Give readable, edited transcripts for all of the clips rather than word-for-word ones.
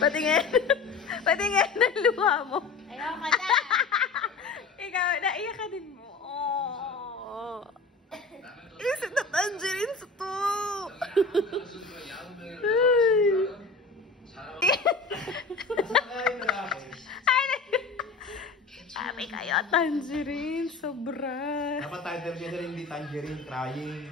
Patingin. Patingin ng luha mo. Ayaw ka na. Ikaw, naiyak ka din mo. Oh. Isip na tangerines to. Sabi kayo, tangerine. Sobra. Dapat tangerine, hindi tangerine, crying.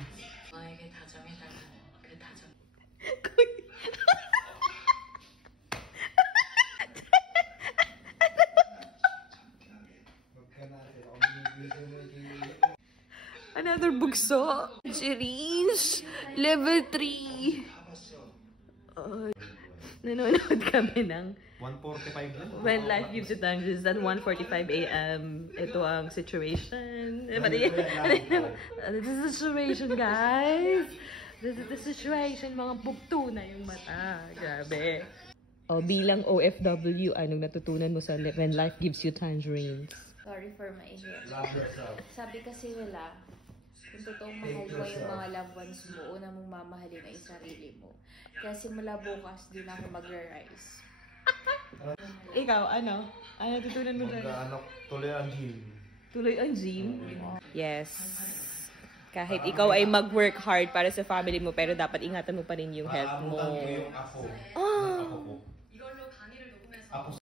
Another bugso. Tangerines. Level 3. Nanonood kami ng 1:45 lang. When Life Gives You Tangerines at 1:45 a.m. Ito ang situation. This is the situation, guys. This is the situation. Mga bugto na yung mata. Grabe. O, bilang OFW, anong natutunan mo sa When Life Gives You Tangerines? Sorry for my hair. Love yourself. Sabi kasi nila, kung totoong mahal mo yung mga loved ones mo, una mong mamahalin ay sarili mo. Kaya simula bukas din ako magra-rise. Ikaw, ano? Ano natutunan mo dyan? Tuloy ang gym. Tuloy ang gym? Yes. Kahit ikaw ay mag-work hard para sa family mo, pero dapat ingatan mo pa rin yung health mo. Aabutan ko yung ako. Oh! Ako po. Ako